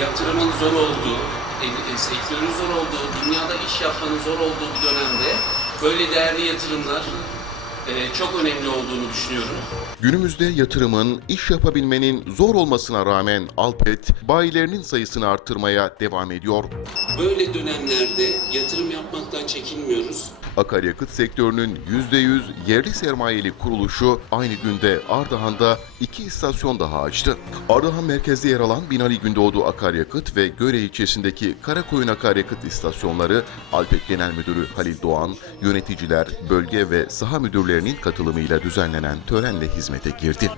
yatırımın zor olduğu, e, e, sektörün zor olduğu, dünyada iş yapmanın zor olduğu bir dönemde böyle değerli yatırımlar e, çok önemli olduğunu düşünüyorum. Günümüzde yatırımın, iş yapabilmenin zor olmasına rağmen Alpet bayilerinin sayısını arttırmaya devam ediyor. Böyle dönemlerde yatırım yapmaktan çekinmiyoruz. Akaryakıt sektörünün %100 yerli sermayeli kuruluşu aynı günde Ardahan'da iki istasyon daha açtı. Ardahan merkezde yer alan Binali Gündoğdu Akaryakıt ve Göre ilçesindeki Karakoyun Akaryakıt istasyonları Alpek Genel Müdürü Halil Doğan, yöneticiler, bölge ve saha müdürlerinin katılımıyla düzenlenen törenle hizmete girdi.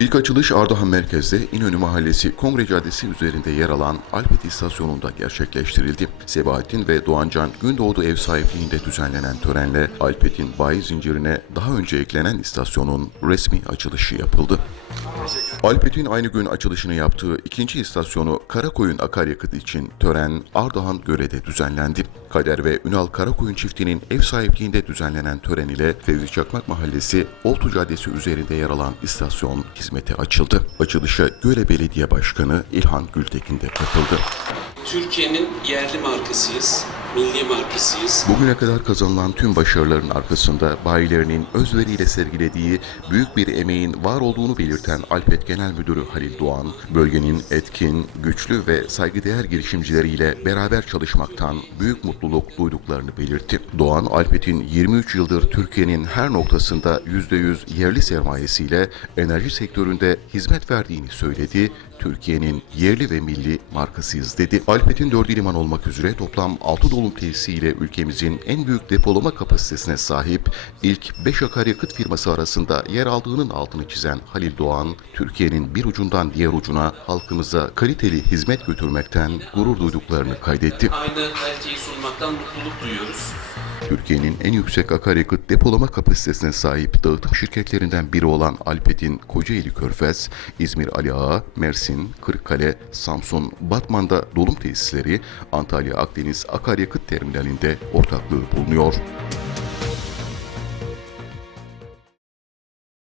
İlk açılış Ardahan merkezde İnönü Mahallesi Kongre Caddesi üzerinde yer alan Alpet istasyonunda gerçekleştirildi. Sebahattin ve Doğancan Gündoğdu ev sahipliğinde düzenlenen törenle Alpet'in bayi zincirine daha önce eklenen istasyonun resmi açılışı yapıldı. Alpet'in aynı gün açılışını yaptığı ikinci istasyonu Karakoyun Akaryakıt için tören Ardahan Göre'de düzenlendi. Kader ve Ünal Karakoyun çiftinin ev sahipliğinde düzenlenen tören ile Fevzi Çakmak Mahallesi Oltu Caddesi üzerinde yer alan istasyon hizmete açıldı. Açılışa Göre Belediye Başkanı İlhan Gültekin de katıldı. Türkiye'nin yerli markasıyız, milli markasıyız. Bugüne kadar kazanılan tüm başarıların arkasında bayilerinin özveriyle sergilediği büyük bir emeğin var olduğunu belirten Alpet Genel Müdürü Halil Doğan, bölgenin etkin, güçlü ve saygıdeğer girişimcileriyle beraber çalışmaktan büyük mutluluk duyduklarını belirtti. Doğan, Alpet'in 23 yıldır Türkiye'nin her noktasında %100 yerli sermayesiyle enerji sektöründe hizmet verdiğini söyledi. Türkiye'nin yerli ve milli markasıyız dedi. Alpet'in dördü liman olmak üzere toplam 6 dolum tesisiyle ülkemizin en büyük depolama kapasitesine sahip ilk 5 akaryakıt firması arasında yer aldığının altını çizen Halil Doğan, Türkiye'nin bir ucundan diğer ucuna halkımıza kaliteli hizmet götürmekten gurur duyduklarını kaydetti. Aynı kaliteyi sunmaktan mutluluk duyuyoruz. Türkiye'nin en yüksek akaryakıt depolama kapasitesine sahip dağıtım şirketlerinden biri olan Alpet'in Kocaeli Körfez, İzmir Ali Ağa, Mersin, Kırıkkale, Samsun, Batman'da dolum tesisleri, Antalya Akdeniz akaryakıt terminalinde ortaklığı bulunuyor.